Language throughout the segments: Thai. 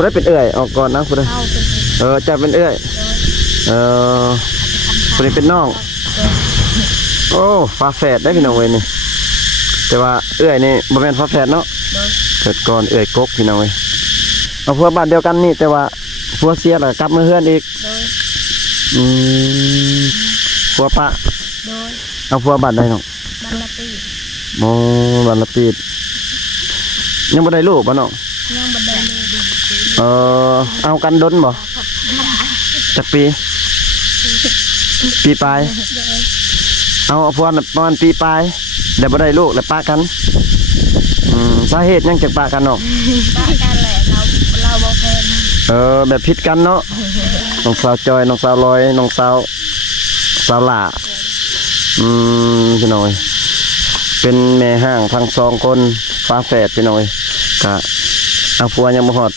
ผู้ใดเป็นเอื้อยออกก่อนนะผู้ใดจะเป็นเอื้อยผู้ใดเป็นน้องโอ้ฟ้าแฝดได้พี่น้องเว้ยนี่แต่ว่าเอื้อยนี่บ่แม่นฟ้าแฝดเนาะเกิดก่อนเอื้อยกกพี่น้องเว้ยเอาผัวบ้านเดียวกันนี่แต่ว่าผัวเสียแล้วกลับมาเฮือนอีกผัวปะเอาผัวบ้านใดน้องบ้านละปีโมบ้านละปียังบ่ได้ลูกบ่น้องยังบ่ได้เอากันดนบ่จักปีปลายเอาผัวประมาณปีปลายแล้วบ่ได้ลูกแล้วปะกันสาเหตุยังจักปะกันน้องปะกันแหละเราบ่แพงแบบผิดกันเนาะน้องสาวจอยน้องสาวลอยน้องสาวหล่าพี่น้อยเป็นแม่ห้างทั้งสองคนฟ้าแฝดพี่น้อยกะเอาผัวยังบ่ฮอด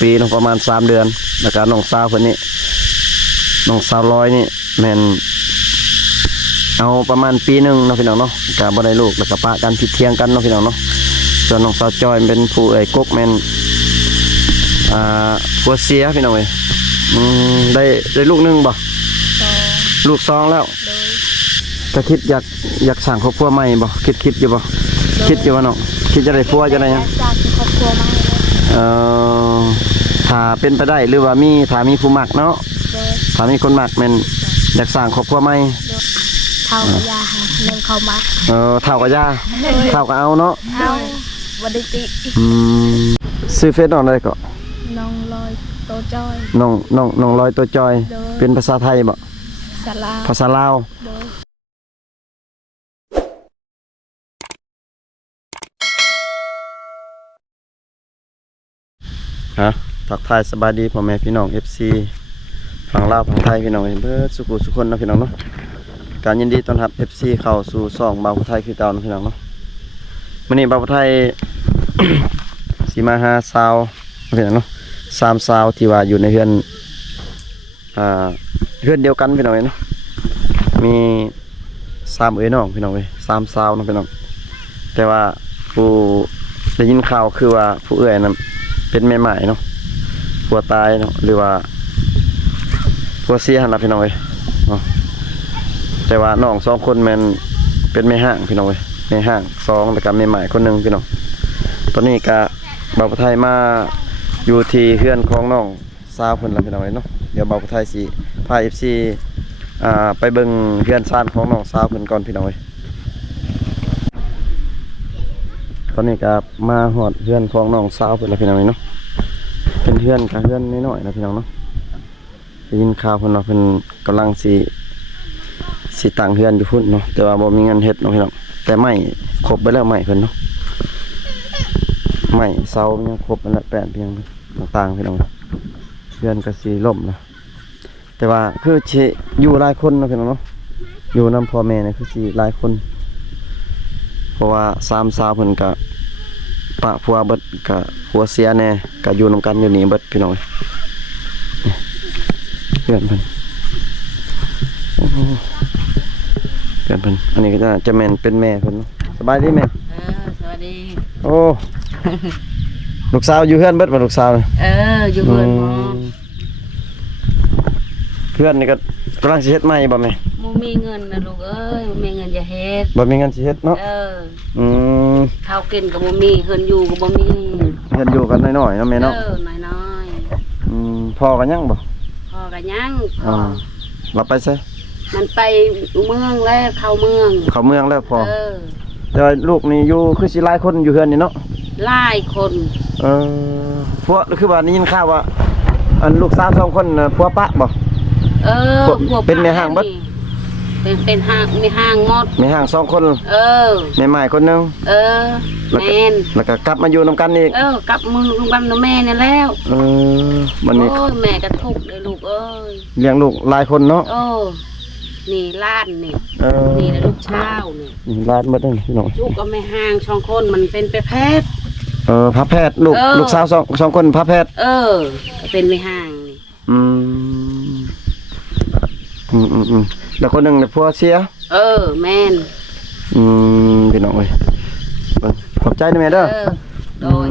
ปีน้องประมาณ3 เดือนแล้วก็น้องสาวคนนี้น้องสาวลอยนี่แม่นเอาประมาณปีหนึ่งเนาะพี่น้องเนาะกะบ่ได้ลูกแล้วก็ปะกันผิดเที่ยงกันเนาะพี่น้องเนาะส่วนน้องสาวจอยเป็นผู้เอ่ยกกแม่นผัวเสียพี่น้องเอ้ยได้ลูกหนึ่งบ่ลูก2แล้วจะคิดอยากสั่งครอบครัวใหม่บ่คิดอยู่บ่คิดอยู่ว่าน้องคิดจะได้ผัวจะได้ยังสั่งครอบครัวใหม่ถ้าเป็นไปได้หรือว่าถ้ามีผู้มักเนาะถ้ามีคนมักแม่นอยากสั่งครอบครัวใหม่เท่ากับยาเลี้ยงเขามักเท่ากับยาเท่ากับเอาเนาะเอาบ่ได้ติซื้อเฟซน้องได้ก็น้องลอยโตจอยน้องลอยตัวจอยเป็นภาษาไทยบ่ภาษาลาวทักทายสบายดีพ่อแม่พี่น้อง FC ฝั่งลาวฝั่งไทยพี่น้องเบิดสุขุสุคนนะพี่น้องเนาะการยินดีต้อนรับ FC เข้าสู่ช่องบ่าวผู้ไทยคือเก่านะพี่น้องเนาะมื้อนี้บ่าวผู้ไทย สิมาหาสาวพี่น้องเนาะ3 สาวที่ว่าอยู่ในเฮือนเดียวกันพี่น้องเนาะมี3เอ้ยน้องพี่น้องเว้ย3 สาวนะพี่น้องแต่ว่าผู้ได้ยินข่าวคือว่าผู้เอ้ยนั้นเป็นแม่ใหม่เนาะผัวตายเนาะหรือว่าผัวเสียหั่นล่ะพี่น้องเว้ยเนาะแต่ว่าน้อง2 คนแม่นเป็นแม่ห้างพี่น้องเว้ยแม่ห้าง2แล้วก็แม่ใหม่คนนึงพี่น้องตอนนี้ก็บ่าวผู้ไทยมาอยู่ที่เฮือนของน้องสาวเพิ่นล่ะพี่น้องเนาะเดี๋ยวบ่าวผู้ไทยสิพา FC ไปเบิ่งเฮือนซ่านของน้องสาวเพิ่นก่อนพี่น้องตอนนี้ก็มาฮอดเฮือนของน้องสาวเพิ่นล่ะพี่น้องเนาะเป็นเฮือนน้อยๆนะพี่น้องเนาะได้ยินข่าวเพิ่นว่าเพิ่นกำลังสิตั้งเฮือนอยู่พุ่นเนาะแต่ว่าบ่มีเงินเฮ็ดเนาะพี่น้องแต่ไม้ครบไปแล้วไม้เพิ่นเนาะไม้เสายังครบไปแล้วแปะเพียงต่างๆพี่น้องเฮือนก็สิล่มนะแต่ว่าคือสิอยู่หลายคนเนาะพี่น้องเนาะอยู่นำพ่อแม่เนี่ยคือสิหลายคนเพราะว่า3 สาวเพิ่นก็ปะผัวเบิดก็ผัวเสียแน่ก็อยู่นำกันอยู่นี่เบิดพี่น้องเพื่อนเพิ่นเพื่อนเพิ่นอันนี้ก็จะแม่นเป็นแม่เพิ่นสบายดีแม่สวัสดีโอ้ลูกสาวอยู่เพื่อนเบิดบ่ลูกสาวอยู่เพื่อนเพื่อนนี่ก็กำลังสิเฮ็ดใหม่บ่แม่บ่มีเงินนะลูกเอ้ยบ่มีเงินจะเฮ็ดบ่มีเงินสิเฮ็ดเนาะข้าวกินก็บ่มีเฮือนอยู่ก็บ่มีเฮือนอยู่กันน้อยๆเนาะแม่เนาะน้อยพ่อก็ยังบ่พ่อก็ยังเราไปไสมันไปเมืองแล้วเข้าเมืองแล้วพ่อแต่ลูกนี่อยู่คือสิหลายคนอยู่เฮือนนี่เนาะหลายคนพวกคือว่าได้ยินข่าวว่าอันลูกสาว2 คนผัวปะบ่เป็นแม่ห้างบัดเป็นห้างมีห้างหมดแม่ห้าง2 คนแม่ใหม่คนนึงแม่นแล้วก็กลับมาอยู่นำกันอีกกลับมาอยู่กันแม่นี่แล้วบัดนี้แม่ก็ทุกข์เลยลูกเอ้ยเลี้ยงลูกหลายคนเนาะนี่ล้านนี่นี่นะลูกเช้านี่ล้านหมดเลยพี่น้องลูกก็ไม่ห่าง2 คนมันเป็นแพทย์พระแพทย์ลูกสาว2 คนพระแพทย์เป็นไม่ห่างนี่แล้วคนนึงเนี่ยผัวเสียแม่นพี่น้องเอ้ยขอบใจนะแม่เด้อโดย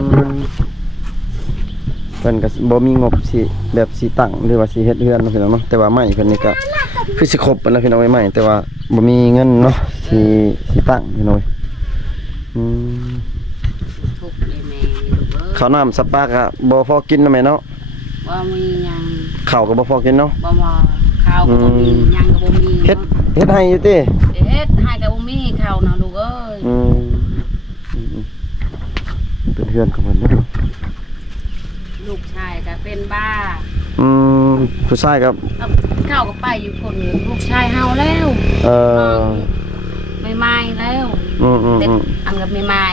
เพิ่นก็บ่มีงบสิแบบสิตั้งหรือว่าสิเฮ็ดเรือนเนาะพี่น้องเนาะแต่ว่าไม้เพิ่นนี่ก็คือสิครบแล้วพี่น้องไม้แต่ว่าบ่มีเงินเนาะสิตั้งพี่น้องอืม ทุกข์เลยแม่ลูกเอ้ย ข้าวน้ำสับปลาก็บ่พอกินเนาะแม่เนาะ ว่ามีหยัง ข้าวก็บ่พอกินเนาะ บ่ว่าข้าวก็บ่มีหยังก็บ่มี เฮ็ดให้อยู่ติ เฮ็ดให้ก็บ่มีข้าวเนาะลูกเอ้ย อืมเป็นเพื่อนของเพิ่นเนาะ ลูกชายก็เป็นบ้า อืมผู้ชายกับ เอาข้าวก็ไปอยู่คนลูกชายเฮาแล้ว เอ่อ ไม่ไม้แล้ว อืมอืม เด็ก อืม อันก็ไม่ไม้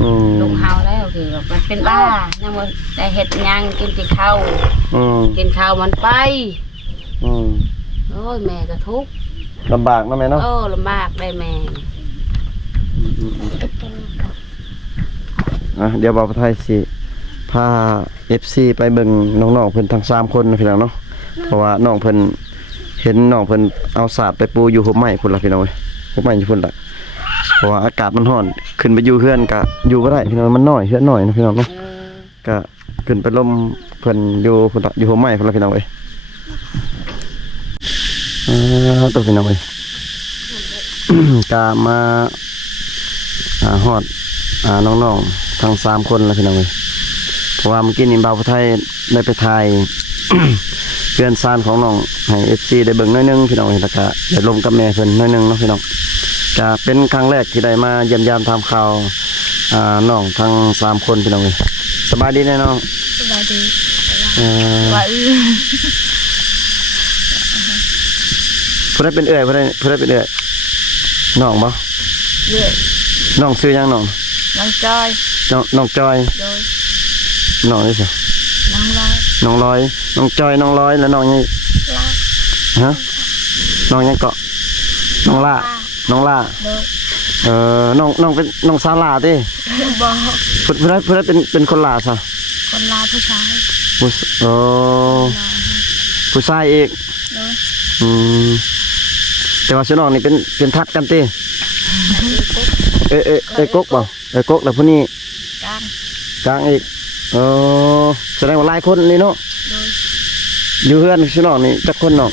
อืม ลูกเฮาแล้วคือแบบมันเป็นบ้ายังบ่ได้เฮ็ดหยังกินแต่ข้าว อืม กินข้าวมันไป อืม โอ้ยแม่ก็ทุกข์ ลำบากเนาะแม่เนาะ โอ้ลำบากได้แม่ เดี๋ยวบ่าวไทยสิพา FC ไปเบิ่งน้องๆเพิ่นทั้ง3คนนะพี่น้องเนาะเพราะว่าน้องเพิ่นเห็นน้องเพิ่นเอาสาดไปปูอยู่ห่มไม้พุ่นล่ะพี่น้องเอ้ยห่มไม้อยู่พุ่นล่ะเพราะว่าอากาศมันร้อนขึ้นไปอยู่เฮือนก็อยู่บ่ได้พี่น้องมันน้อยเฮือนน้อยนะพี่น้องเนาะ ก็ขึ้นไปลมเพิ่นอยู่พุ่นละอยู่หัวไม้พุ่นละพี่น้องเอ้ยตัวพี่น้องเอ้ย ก็มาฮอดน้องๆทั้ง3คนละพี่น้องเอ้ยเพราะว่าเมื่อกี้นี่บ่าวผู้ไทยได้ไปถ่าย เพื่อนซานของน้องให้ FC ได้เบิ่งหน้อยหนึงพี่น้องเอ้ยแล้วก็ได้ลมกับแม่เพิ่นหน้อยหนึงเนาะพี่น้องก็เป็นครั้งแรกที่ได้มาเยี่ยมยามทำข่าวน้องทั้ง3คนพี่น้องเอ้ยสบายดีแน่น้อง สบายดี ว่าผู้ใดเป็นเอื้อยผู้ใดเป็นเอื้อยน้องบ่ เรื่อย น้องชื่อหยังน้อง น้องจอย น้องจอย โดย น้องนี่สิ น้องลอย น้องลอยน้องจอยน้องลอยแล้วน้องยัง ลา ฮะน้องยังเกาะน้องล่าน้องล่า โดย น้องเป็นน้องสาวล่าติ บอก ผู้ใดเป็นคนล่าซะ คนลาผู้ชาย ผู้ผู้ชายอีก โดย อืมแต่ว่าชื่อน้องนี่เป็นทัดกันติกกบ่กกแล้วผู้นี้ กลาง กลางอีกแสดงว่าหลายคนนี่เนาะ โดย อยู่เฮือนชื่อน้องนี่จักคนน้อง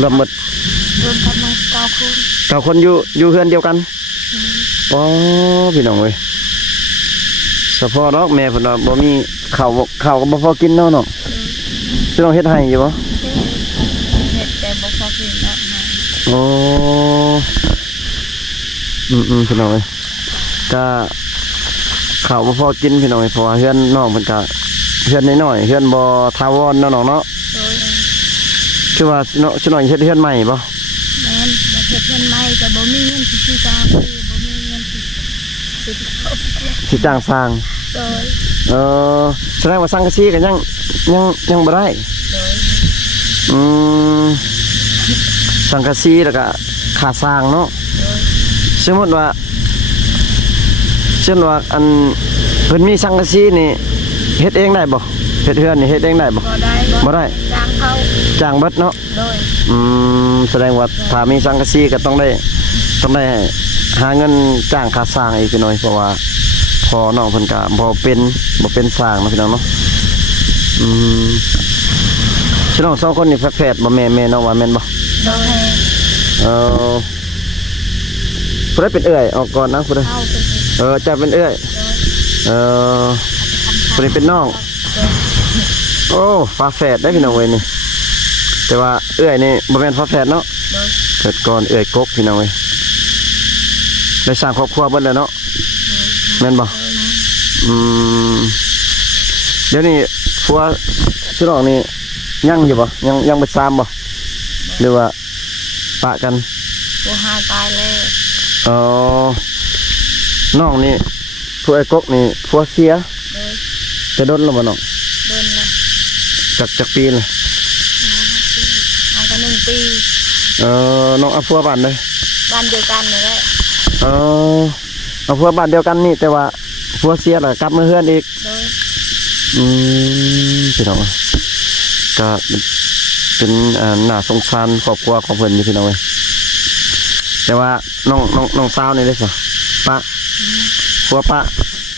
รวมหมด รวมกันมา9 คน 9คนอยู่เฮือนเดียวกันอ๋อพี่น้องเว้ยเฉพาะเนาะแม่เพิ่นว่าบ่มีข้าวก็บ่พอกินเนาะน้องชื่อน้องเฮ็ดให้อยู่บ่ เห็ดแต่บอกพอกินแล้วนะ อ๋อพี่น้องเว้ยก็ข้าวบ่พอกินพี่น้องเว้ยเพราะว่าเฮือนน้องเพิ่นก็เฮือนน้อยๆเฮือนบ่ถาวรเนาะน้องเนาะ โดย คือว่าเนาะชื่อน้องเฮ็ดเฮือนใหม่บ่ แม่นอยากเห็ดเงินไหมแต่บ่มีเงินที่ซื้อจ้างคือบ่มีเงินที่ซื้อข้าว สิจ้างสร้าง โดย แสดงว่าสังกะสีก็ยังบ่ได้ โดย อืมสังกะสีแล้วก็ค่าสร้างเนาะ โดย สมมุติว่าเช่นว่าอันเพิ่นมีสังกะสีนี่เฮ็ดเองได้บ่เฮ็ดเฮือนนี่เฮ็ดเองได้บ่ บ่ได้ บ่ได้ จ้างเขา จ้างเบิดเนาะ โดย แสดงว่าถ้ามีสังกะสีก็ต้องได้หาเงินจ้างค่าสร้างอีกหน่อยเพราะว่าพอน้องเพิ่นก็บ่เป็นสร้างเนาะพี่น้องเนาะพี่น้อง2คนนี่แฝดบ่แม่น้องว่าแม่นบ่ โดย ผู้ใดเป็นเอื้อยออกก่อนนะผู้ใด เข้าเป็นเอก จะเป็นเอื้อย โดย ผู้ใดเป็นน้อง โดย โอ้ฟ้าแฝดได้พี่น้องเว้ยนี่แต่ว่าเอื้อยนี่บ่แม่นฟ้าแฝดเนาะ โดย เกิดก่อนเอื้อยกกพี่น้องเว้ยได้สร้างครอบครัวเบิดแล้วเนาะแม่นบ่ โดยนะ อืมเดี๋ยวนี้ผัวชื่อน้องนี่ยังอยู่บ่ยังไปซ้ำบ่หรือว่าปะกัน ผู้หายตายแล้ว อ๋อน้องนี่ผัวไอ้กกนี่ผัวเสีย โดย จะโดนแล้วบ่น้อง โดนเลย จากปีเลย ห่างกัน1 ปี น้องเอาผัวบ้านเลย บ้านเดียวกันเลยแหละ เอาผัวบ้านเดียวกันนี่แต่ว่าผัวเสียแล้วกลับมาเฮือนอีก โดย พี่น้องก็เป็นน่าสงสารครอบครัวของเพิ่นอยู่พี่น้องเว้ยแต่ว่าน้องสาวนี่ได้สิปะผัวปะ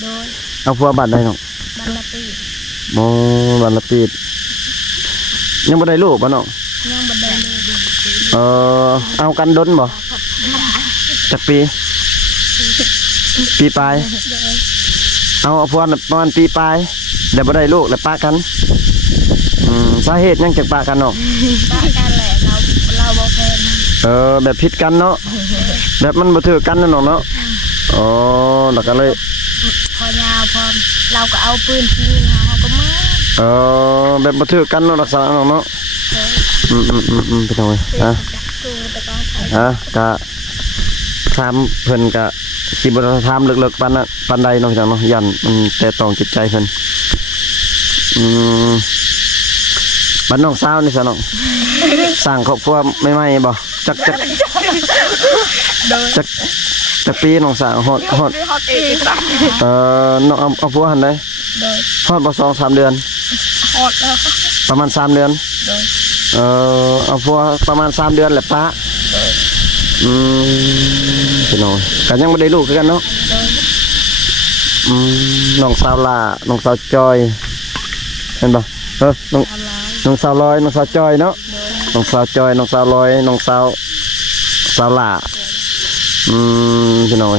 โดย เอาผัวบ้านได้น้อง บ้านละปี โมวันละปีดยังบ่ได้ลูกบ่น้อง ยังบ่ได้ลูก เอากันดนบ่จักปีปีปลายเอาพวนประมาณปีปลายเดี๋ยวบ่ได้ลูกแล้วปะกันสาเหตุยังจักปะกันน้อง ป้ากันแหละเราบ่แพงนะ แบบผิดกันเนาะแบบมันบ่ถือกันนั่นน้องเนาะแล้วก็เลย พอยาวพร้อมเราก็เอาปืนยิงเขาก็มา แบบบ่ถือกันเนาะลักษณะน้องเนาะเป็นจังไงกูแต่ก็ใช้ ก็ถามเพิ่นก็สิบ่ถามลึกๆปานนั้นปานใดเนาะพี่น้องเนาะยันมันแต่ต้องจิตใจเพิ่นบ้านน้องสาวนี่ซะน้องสร้างครอบครัวใหม่ๆบ่จักปีน้องสาวฮอดน้องเอาผัวหั่นได้ โดย ฮอดบ่2-3 เดือน ฮอดแล้ว ประมาณ3 เดือน โดย เอาผัวประมาณ3 เดือนแหละป้าพี่น้องก็ยังบ่ได้ลูกคือกันเนาะ โดย น้องสาวล่าน้องสาวจอยเห็นบ่น้องสาวลอยน้องสาวจอยเนาะน้องสาวจอยน้องสาวลอยน้องสาวล่าพี่น้อง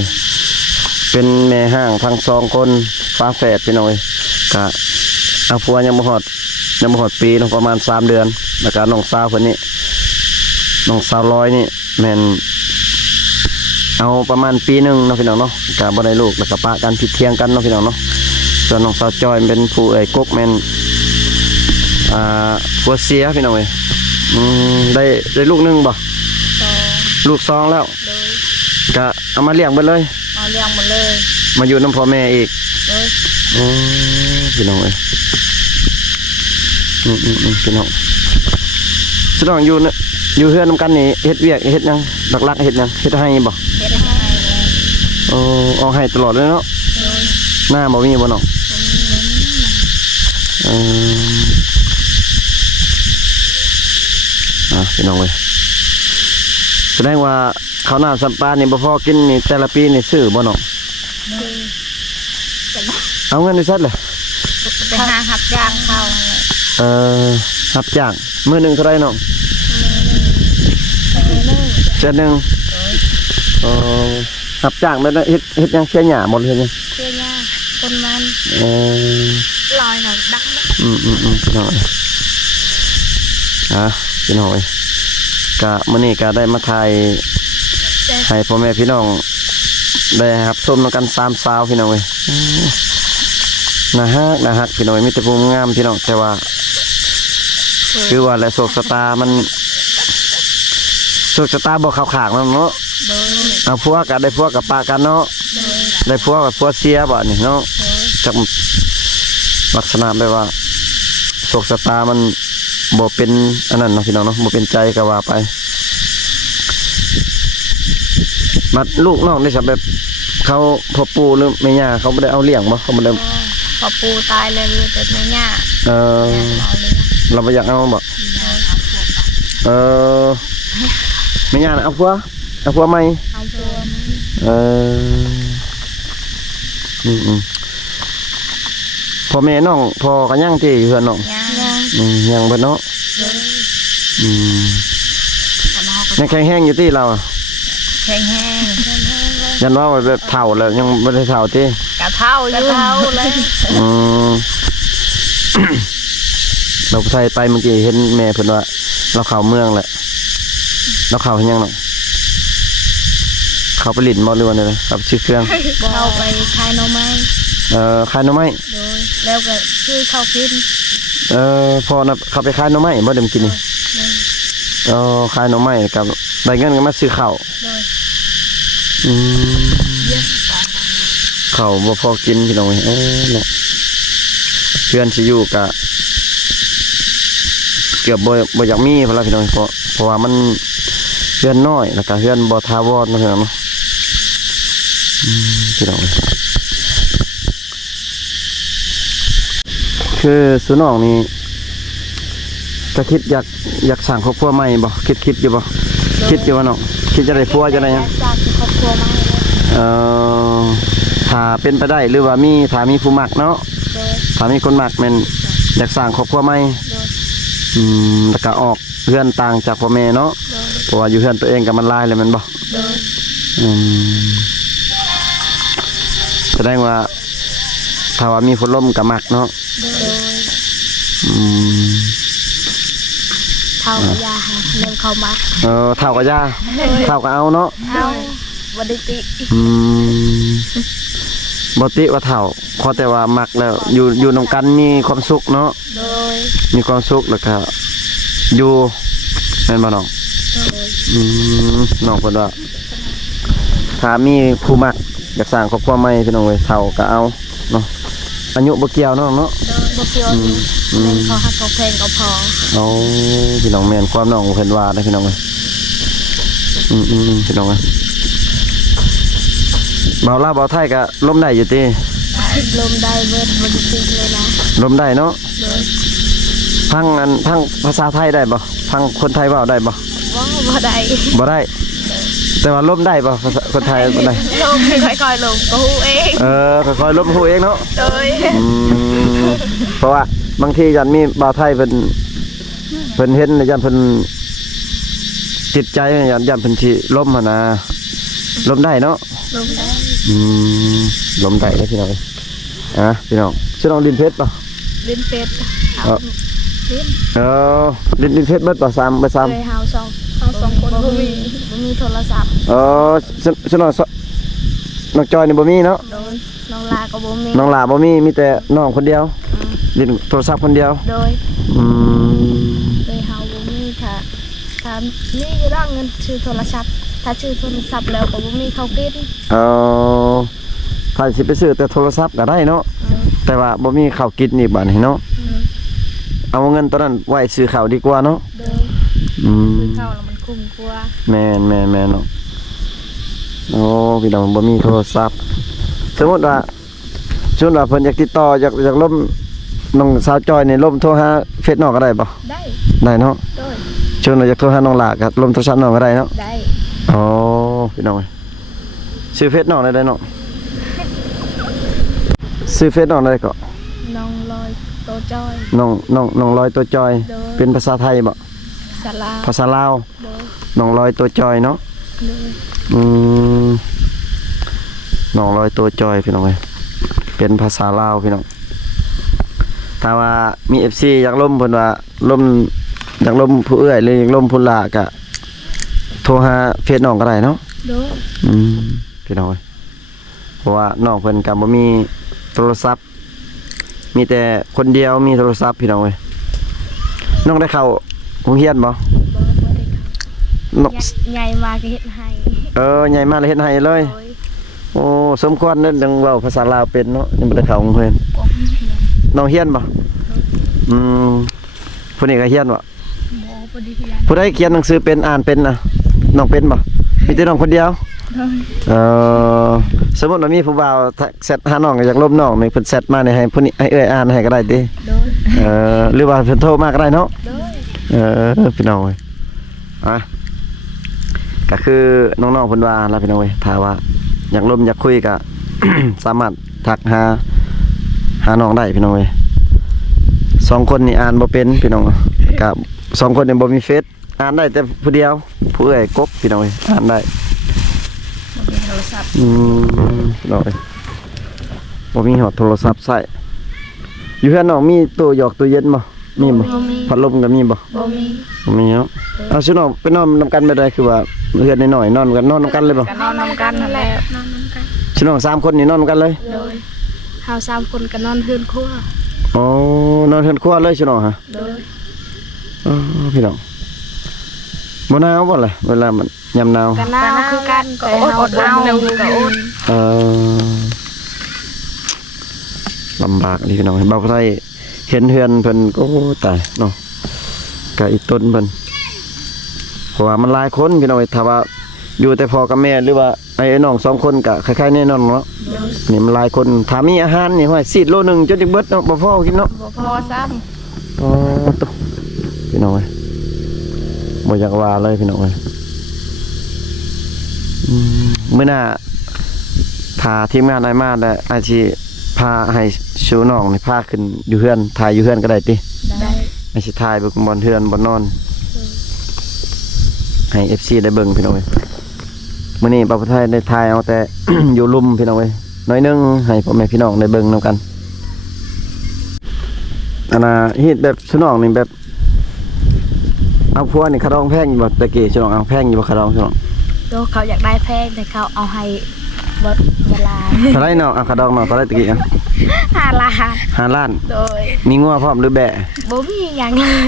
เป็นแม่ห้างทั้ง2 คนฟ้าแฝดพี่น้องก็เอาผัวยังบ่ฮอดปีเนาะประมาณ3 เดือนแล้วก็น้องสาวคนนี้น้องสาวลอยนี่แม่นเอาประมาณปีหนึ่งเนาะพี่น้องเนาะก็บ่ได้ลูกแล้วก็ปะกันผิดเทียงกันเนาะพี่น้องเนาะส่วนน้องสาวจอยเป็นผู้กกแม่นผัวเสียพี่น้องได้ลูกหนึ่งบ่ ลูก2แล้ว โดย ก็เอามาเลี้ยงเบิดเลย มาเลี้ยงหมดเลย มาอยู่น้ำพ่อแม่อีก โดย พี่น้องพี่น้องพี่น้องอยู่เฮือนนำกันนี่เฮ็ดเวียกเฮ็ดหยังหลักๆเฮ็ดหยังเฮ็ดให้บ่ เฮ็ดให้แล้ว เอาให้ตลอดเลยเนาะ โดย หน้าบ่มีบ่น้อง บ่มีเงิน พี่น้องแสดงว่าข้าวหน้าสัมปานี่บ่พอกินนี่แต่ละปีนี่ซื้อบ่น้อง เอาเงินได้ซัดเลย ไปหาหับจ้างเขา รับจ้างมื้อหนึงเท่าไรน้องเดือนหนึงรับจ้างแม่นเฮ็ดหยังเสียหญ้าหมดเฮ็ดหยัง เสียยาคนมันลอยเขาดัก พี่น้องพี่น้องก็มื้อนี้ก็ได้มาถ่ายให้พ่อแม่พี่น้องได้ครับชมนำกัน3 สาวพี่น้องน่าฮักพี่น้องมีแต่ผู้งามพี่น้องแต่ว่าคือว่าและโชคชะตามันโชคชะตาบ่เข้าข้างมันเนาะ โดย เอาผัวก็ได้ผัวกับปากันเนาะ โดย ได้ผัวกับผัวเสียบ่นี่เนาะ โดย จักลักษณะแบบว่าโชคชะตามันบ่เป็นอันนั้นเนาะพี่น้องเนาะบ่เป็นใจก็ว่าไปบัดลูกน้องนี่แบบเขาพ่อปู่หรือแม่ย่าเขาบ่ได้เอาเลี้ยงบ่เขาบ่ได้ พอปูตายเลยแต่แม่ย่า เราไม่อยากเอาบ่ไม่ยากนะเอาพัวไหม เอาตัวพ่อแม่น้องพ่อกันย่างที่เพื่อนน้อง ย่าง ย่างเบิดเนาะยังแข็งแห้งอยู่ที่เรา แข็งแห้ง ยันว่าแบบเฒ่าแล้วยังไม่ได้เฒ่าที่ กะเท่าอยู่เท่าเลย เราใส่ไปเมื่อกี้เห็นแม่เพิ่นว่าเราเข้าเมืองแหละเราเข้าเห็นยังน้องเข้าไปลิ้นบ่หรือว่าอะไรครับชื่อเครื่อง เข้าไปขายหน่อไม้ ขายหน่อไม้ โดยแล้วก็ซื้อข้าวกิน พอนะเข้าไปขายหน่อไม้บ่เดิมกินนี่ขายหน่อไม้กับได้เงินก็มาซื้อข้าว โดย ข้าวบ่พอกินพี่น้องเนาะเพื่อนสิอยู่กะเกือบบ่อยากมีเพราะพี่น้องเพราะว่ามันเพื่อนน้อยแล้วก็เพื่อนบ่ทาวรเนาะพี่น้องเนาะพี่น้องคือสุน้องนี่ก็คิดอยากสร้างครอบครัวใหม่บ่คิดอยู่บ่คิดอยู่ว่าน้องคิดจะได้ผัวจะได้หยัง สร้างครอบครัวใหม่เลย ถ้าเป็นไปได้หรือว่าถ้ามีผู้มักเนาะ โดย ถ้ามีคนมักแม่น โดย อยากสร้างครอบครัวใหม่ โดย แล้วก็ออกเพื่อนต่างจากพ่อแม่เนาะ โดย เพราะว่าอยู่เพื่อนตัวเองกับมันลายเลยแมันบ่ โดย อืมแสดงว่าถ้าว่ามีฝนลมก็มักเนาะ โดย อืม เท่ากับยาค่ะเริ่มเข้ามา เท่ากับย่าเท่ากับเอาเนาะ เอาบไดิติ อืมบ่ติว่าเท่าขอแต่ว่ามักแล้วอยู่นำกันมีความสุขเนาะ โดย มีความสุขแล้วก็อยู่แม่นบ่น้อง โดย น้องเพิ่นว่าถ้ามีผู้มักอยากสร้างครอบครัวใหม่พี่น้องเอ้ยเฒ่าก็เอาเนาะอายุบ่เกี่ยวเนาะเนาะ โดยบ่เกี่ยวนี่เล่นเขาหักเขาเพลงก็พอ เอาพี่น้องแม่นความน้องเพิ่นว่าได้พี่น้องเอ้ยพี่น้องเอ้ยเบาลาวเบาไทยก็ล้มได้อยู่ติ ลมได้เบิดบไดิติเลยนะ ล้มได้เนาะ โดย พังภาษาไทยได้บ่พังคนไทยเว้าได้บ่ ว่าบ่ได้ บ่ได้ แต่ว่าล้มได้บ่ภาษาคนไทยบ่ได้ ลมค่อยๆลมก็ฮู้เอง ค่อยๆล้มฮู้เองเนาะ โดย เพราะว่าบางทียันมีบ่าวไทยเพิ่นเห็นยันเพิ่นจิตใจยันเพิ่นสิล้มหั่นนะล้มได้เนาะ ลมได้ ล้มได้เด้อพี่น้องพี่น้องชื่อน้องดินเพชรป่ะ ลิ้นเป็ด เออ ลิ้น ดินเพชรเบิดป่ะ3ไป3 เลยเฮาสองคนบ่มีโทรศัพท์ ชื่อน้องจอยนี่บ่มีเนาะ โดยน้องลาก็บ่มี น้องหลาบ่มีแต่น้องคนเดียวดินโทรศัพท์คนเดียว โดย อืม เลยเฮาบ่มีค่ะถ้ามีอยู่ดอกเงินชื่อโทรศัพท์ถ้าชื่อโทรศัพท์แล้วก็บ่มีเขากิน ถ้าสิไปซื้อแต่โทรศัพท์ก็ได้เนาะแต่ว่าบ่มีข้าวกินนี่บัดนี้เนาะเอาเงินตอนนั้นไว้ซื้อข้าวดีกว่าเนาะ โดย อืม ซื้อข้าวแล้วมันคุ้มกว่า แม่นเนาะโอ้พี่น้องบ่มีโทรศัพท์สมมุติว่าเพิ่นอยากติดต่ออยากล่มน้องสาวจอยนี่ล่มโทรหาเฟซน้องก็ได้บ่ ได้ เนาะ โดย ชวนเราอยากโทรหาน้องหลาก็ล่มโทรศัพท์น้องก็ได้เนาะ ได้ อ๋อพี่น้องชื่อเฟซน้องได้เนาะชื่อเฟซน้องได้ก็ น้องลอยโตจอย น้องลอยตัวจอย โดย เป็นภาษาไทยบ่ สลา ภาษาลาว โดย น้องลอยตัวจอยเนาะ โดย น้องลอยตัวจอยพี่น้องเอ้ยเป็นภาษาลาวพี่น้องถ้าว่ามี FC อยากล่มเพิ่นว่าล่มอยากล่มผู้เอื้อยหรืออยากล่มผู้หลาก็โทรหาเฟซน้องก็ได้เนาะ โดย พี่น้องเอ้ยเพราะว่าน้องเพิ่นก็บ่มีโทรศัพท์มีแต่คนเดียวมีโทรศัพท์พี่น้องเอ้ยน้องได้เข้าโรงเรียนบ่ บ่ได้น้อง ใหญ่มาก็เฮ็ดให้ ใหญ่มากเลยเฮ็ดให้เลย โดย โอ้สมควรเด้อดังเว้าภาษาลาวเป็นเนาะยังบ่ได้เข้าโรงเรียนน้องเรียนบ่ผู้นี้ก็เรียนบ่ บ่บ่ได้เฮียน ผู้ใดเขียนหนังสือเป็นอ่านเป็นน่ะน้องเป็นบ่มีแต่น้องคนเดียว โดย สมมุติว่ามีผู้บ่าวแชทหาน้องอยากลบน้องนี่เพิ่นแชทมานี่ให้ผู้นี้ให้เอ้ยอ่านให้ก็ได้ติ โดย หรือว่าเพิ่นโทรมาก็ได้เนาะ โดย พี่น้องเอ้ยก็คือน้องๆเพิ่นว่าแล้วพี่น้องเอ้ยถ้าว่าอยากลมอยากคุยก็ สามารถทักหาน้องได้พี่น้องเอ้ย2คนนี่อ่านบ่เป็นพี่น้องก็2คนนี่บ่มีเฟซอ่านได้แต่ผู้เดียวผู้เอ้ยกบพี่น้องเอ้ยอ่านได้ บ่มีโทรศัพท์ พี่น้องเอ้ยบ่มีหอดโทรศัพท์ใช้อยู่เฮือนน้องมีตู้หยอกตู้เย็นบ่มีบ่พัดลมก็มีบ่ บ่มี บ่มีเนาะเอาสิน้องไปนอนนำกันไปได้คือว่าเฮือนน้อยๆนอนกันนอนนำกันเลยบ่ ก็นอนนำกันนั่นแหละนอนนำกัน สิน้อง3คนนี่นอนนำกันเลย โดยเฮา3คนก็นอนเฮือนครัว อ๋อนอนเฮือนครัวเลยสิน้องฮะ โดย อ๋อพี่น้องบ่หนาวบ่ล่ะเวลามันยามหนาว ก็หนาวคือกันแต่เฮาบ่เอาก็อด ลำบากนี่พี่น้องเบาไทยเห็นเฮือนเพิ่นก็ตายเนาะก็อีกต้นเพิ่นเพราะว่ามันหลายคนพี่น้องถ้าว่าอยู่แต่พ่อกับแม่หรือว่าไอ้น้อง2คนก็คล้ายๆแน่นอนเนาะนี่มันหลายคนถ้ามีอาหารนี่ห้อย4 โลนึงจนถึงเบิดเนาะบ่พอกินเนาะ บ่พอซ้ำ อ๋อตุ๊พี่น้องเอ้ยบ่อยากว่าเลยพี่น้องเอ้ยมื้อหน้าถ้าทีมงานได้มาได้อาจสิพา าให้ชูน้องนี่พาขึ้นอยู่เฮือนถ่ายอยู่เฮือนก็ได้ติ ได้ ไม่ใช่ถ่ายเบิ่งบอลเฮือนบอลนอนให้ FC ได้เบิ่งพี่น้องเอ้ยมื้อนี้บ่าวผู้ไทยได้ถ่ายเอาแต่ อยู่ลุ่มพี่น้องเอ้ยน้อยหนึงให้พ่อแม่พี่น้องได้เบิ่งนํกันอันน่ะเฮ็ดแบบชูน้องนี่แบบเอาพัวนี่คาดองแพงอยู่บ่ตะกี้ชูน้องเอาแพงอยู่บ่คาดองชูน้อง โตเขาอยากได้แพงแต่เขาเอาให้เวลา เท่าไรเนาะเอาคาดองเนาะเท่าไรตะกี้อ่ะ 5 ล้าน 5 ล้าน โดย มีงัวพร้อมหรือแบะ บ่มีหยังเลย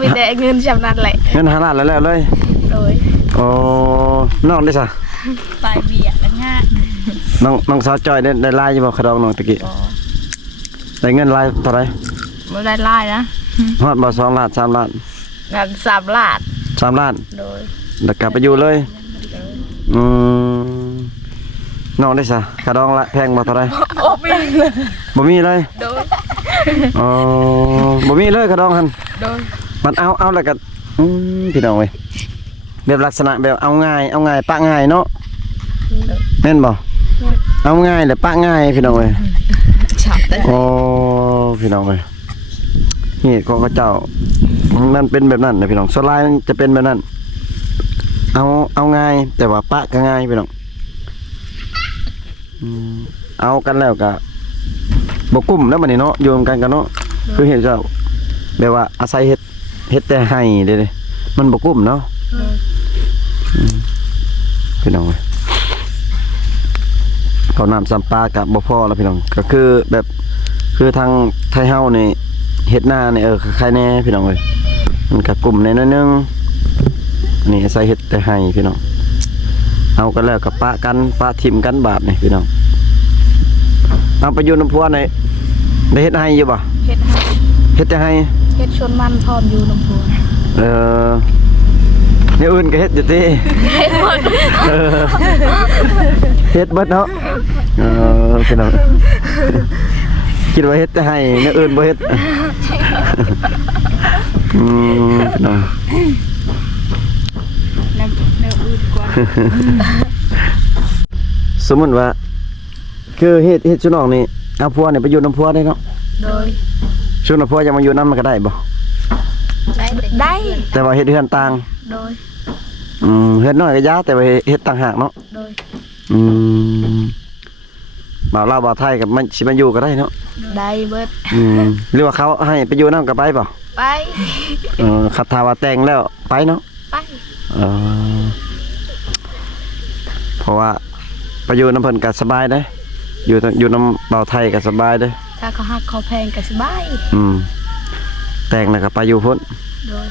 มีแต่เงินจำนั้นแหละ เงิน5 ล้านแล้วเลย โดย โอ้น้องได้ซะ ปลายเบียร์แล้วง่าย น้องสาวจอยได้ลายอยู่บ่คาดองน้องตะกี้ได้เงินลายเท่าไร บ่ได้ลายนะ ฮอดบ่2 ล้าน3 ล้าน งาน3 ล้าน 3 ล้าน โดย แล้วกลับไปอยู่เลยอืมน้องได้ซะคาดองละแพงบ่เท่าไร โอ้มีเลย บ่มีเลย โดย อ๋อบ่มีเลยคาดองหั่น โดย มันเอาแล้วก็พี่น้องเว้ยแบบลักษณะแบบเอาง่ายปะง่ายเนาะแม่นบ่เอาง่ายแล้วปะง่ายพี่น้องเว้ย ชับได้ โอ้พี่น้องเว้ยนี่ของเขาเจ้ามันเป็นแบบนั้นนะพี่น้องโซลายมันจะเป็นแบบนั้นเอาง่ายแต่ว่าปะก็ง่ายพี่น้องเอากันแล้วก็บ่กุ้มแล้วบัดนี้เนาะอยู่กันกันเนาะคือเห็นเจ้าแบบว่าอาศัยเฮ็ดแต่ให้เด้มันบ่กุ้มเนาะพี่น้องเว้ยเขาน้ำซ้ำปลากับบ่พอแล้วพี่น้องก็คือแบบคือทางไทยเฮานี่เฮ็ดหน้านี่คล้ายๆแน่พี่น้องเว้ยมันก็กลุ่มในน้อยนึงอันนี้ใส่เฮ็ดแต่ให้พี่น้องเอากันแล้วกับปะกันปะทิ่มกันบาดนี่พี่น้องเอาไปอยู่น้ำพัวนี่ได้เฮ็ดให้อยู่บ่ เฮ็ดให้ เฮ็ดแต่ให้ เฮ็ดชวนมันพร้อมอยู่น้ำพุ เนี่ยอื่นก็เฮ็ดอยู่ติ เฮ็ดหมด เฮ็ดเบิดเนาะพี่น้องคิดว่าเฮ็ดแต่ให้เนี่ยอื่นบ่เฮ็ดพี่น้อง แนวอื่นกว่า สมมุติว่าคือเฮ็ดชุน้องนี่เอาพัวนี่ไปอยู่น้ำพัวได้เนาะ โดย ชุน้ำพัวยังมาอยู่นำมันก็ได้บ่ ได้ แต่ว่าเฮ็ดเฮือนต่าง โดย เฮ็ดน้อยก็ยาแต่ว่าเฮ็ดต่างหากเนาะ โดย บ่าวลาวบ่าวไทยก็มันสิมาอยู่ก็ได้เนาะ ได้เบิด หรือว่าเขาให้ไปอยู่นำก็ไปบ่ ไป คัดทาว่าแต่งแล้วไปเนาะ ไป เพราะว่าไปอยู่น้ำเพิ่นก็สบายเด้อยู่น้ำบ่าวไทยก็สบายเด้ ถ้าเขาหักเขาแพงก็สบาย แต่งแล้วก็ไปอยู่พุ่น โดย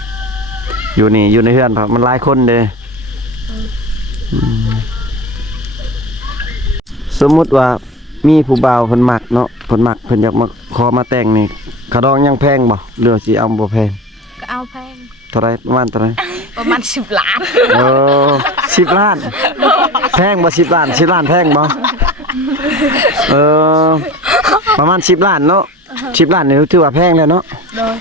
อยู่นี่อยู่ในเฮือนเพราะมันหลายคนเด้สมมุติว่ามีผู้บ่าวเพิ่นมักเนาะเพิ่นมักเพิ่นอยากมาขอมาแต่งนี่คาดองยังแพงบ่หรือว่าสิเอาบ่แพง ก็เอาแพง เท่าไรประมาณเท่าไร ประมาณ10 ล้าน 10 ล้านแพงบ่10 ล้าน10 ล้านแพงบ่ประมาณ10 ล้านเนาะ10 ล้านนี่ถือว่าแพงแล้วเนาะ โดย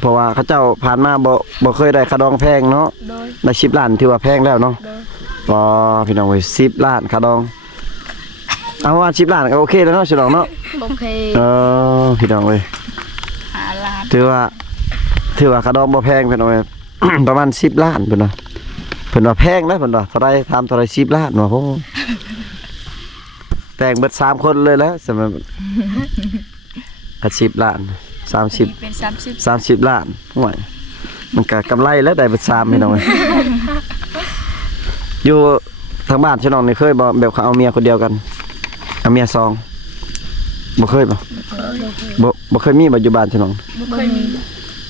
เพราะว่าเขาเจ้าผ่านมาบ่เคยได้คาดองแพงเนาะ โดย ได้10 ล้านถือว่าแพงแล้วเนาะ โดย บ่พี่น้องเว้ย10 ล้านคาดองเอาว่า10 ล้านก็โอเคแล้วเนาะฉลองเนาะ โอเค พี่น้องเว้ย 5 ล้าน ถือว่าคาดองบ่แพงพี่น้องเว้ย ประมาณ10 ล้านเพิ่นว่าแพงนะเพิ่นว่าเท่าไรถามเท่าไร10 ล้านว่าโหแต่งเบิด3คนเลยแล้วสำหรับก็10 ล้าน30 เป็น30 ล้านห่วยมันก็กำไรแล้วได้เบิด3พี่น้องเว้ย อยู่ทางบ้านพี่น้องนี่เคยบ่แบบเขาเอาเมียคนเดียวกันเอาเมีย2บ่เคยบ่บ่เคยมีบ่อยู่บ้านพี่น้อง บ่เคยมี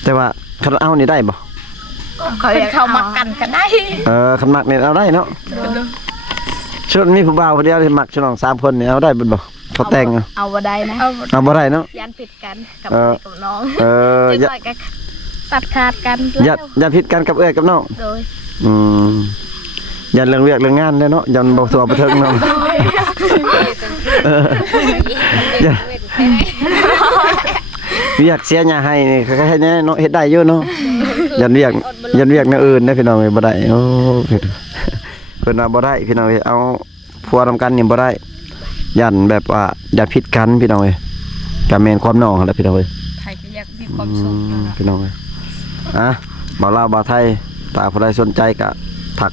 แต่ว่าคันเอานี่ได้บ่ เขาอยากเข้ามากันก็ได้ คันมักนี่เอาได้เนาะชุดมีผู้บ่าวคนเดียวที่มักพี่น้อง3คนนี่เอาได้เบิดบ่เขาแต่งเอาบ่ได้นะ เอาบ่ได้เนาะ ยันผิดกันกับพี่กับน้อง อย่า ก็ตัดขาดกัน อย่าผิดกันกับเอ้ยกับน้อง โดย อย่าเรื่องเวียกเรื่องงานเด้อเนาะอย่าบ่ตัวบ่ถึงเนาะอยากเสียหญ้าให้นี่ก็ให้แน่เนาะเฮ็ดได้อยู่เนาะยันเวียกแนวอื่นเด้อพี่น้องเอ้ยบ่ได้โอ้เพิ่นว่าบ่ได้พี่น้องเอ้ยเอาผัวนำกันนี่บ่ได้ ยันแบบว่าอย่าผิดกันพี่น้องเอ้ยก็แม่นความน้องหั่นแหละพี่น้องเอ้ย ใครก็อยากมีความสุขนะ พี่น้องเอ้ยบ่าวลาวบ่าวไทยถ้าผู้ใดสนใจก็ทัก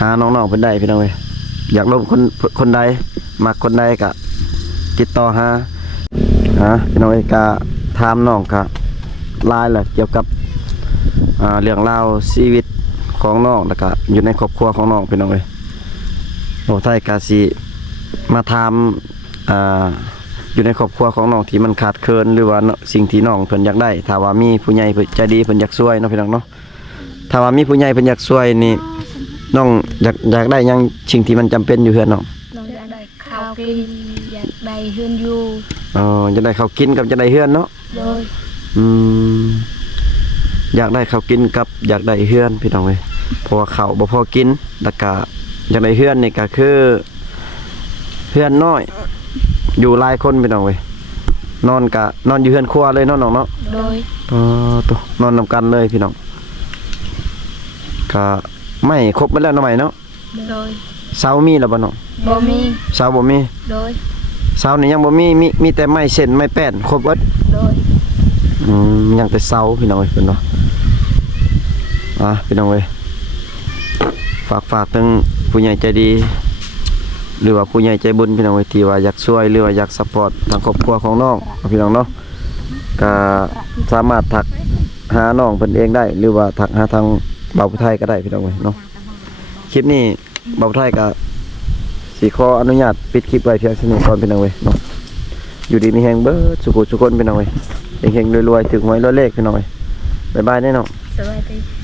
หาน้องๆเพิ่นได้พี่น้องเอ้ยอยากร่วมคนใดมักคนใดก็ติดต่อหาพี่น้องเอ้ยก็ถามน้องก็หลายแหละเกี่ยวกับเรื่องราวชีวิตของน้องแล้วก็อยู่ในครอบครัวของน้องพี่น้องเอ้ยบ่าวไทยก็สิมาถามอยู่ในครอบครัวของน้องที่มันขาดเคินหรือว่าสิ่งที่น้องเพิ่นอยากได้ถ้าว่ามีผู้ใหญ่เพิ่นใจดีเพิ่นอยากช่วยเนาะพี่น้องเนาะถ้าว่ามีผู้ใหญ่เพิ่นอยากช่วยนี่น้องอยากได้หยังสิ่งที่มันจำเป็นอยู่เฮือนน้อง น้องอยากได้ข้าวกินอยากได้เฮือนอยู่ อยากได้ข้าวกินกับอยากได้เฮือนเนาะ โดย อยากได้ข้าวกินกับอยากได้เฮือนพี่น้องเอ้ยเพราะว่าข้าวบ่พอกินแล้วก็อยากได้เฮือนนี่ก็คือเฮือนน้อยอยู่หลายคนพี่น้องเว้ยนอนอยู่เฮือนครัวเลยเนาะน้องเนาะ โดย ตัวนอนนำกันเลยพี่น้องก็ไม่ครบไปแล้วเนาะใหม่เนาะ โดย เสามีแล้วบ่เนาะ บ่มี เสาบ่มี โดย เสานี่ยังบ่มีแต่ไม้เส้นไม้แป้นครบเบิด โดย ยังแต่เสาพี่น้องเว้ยเพิ่นเนาะพี่น้องเว้ยฝากถึงผู้ใหญ่ใจดีหรือว่าผู้ใหญ่ใจบุญพี่น้องเว้ยที่ว่าอยากช่วยหรือว่าอยากซัพพอร์ตทางครอบครัวของน้องพี่น้องเนาะก็สามารถทักหาน้องเพิ่นเองได้หรือว่าทักหาทางบ่าวผู้ไทยก็ได้พี่น้องเว้ยเนาะคลิปนี้บ่าวผู้ไทยก็สิขออนุญาตปิดคลิปไว้เพียงเท่านี้ก่อนพี่น้องเว้ยเนาะอยู่ดีมีแฮงเบิดสุขทุกคนพี่น้องเว้ยเฮงๆรวยๆถึงหวยรวยเลขพี่น้องเว้ยบ๊ายบายแน่น้อง สวัสดี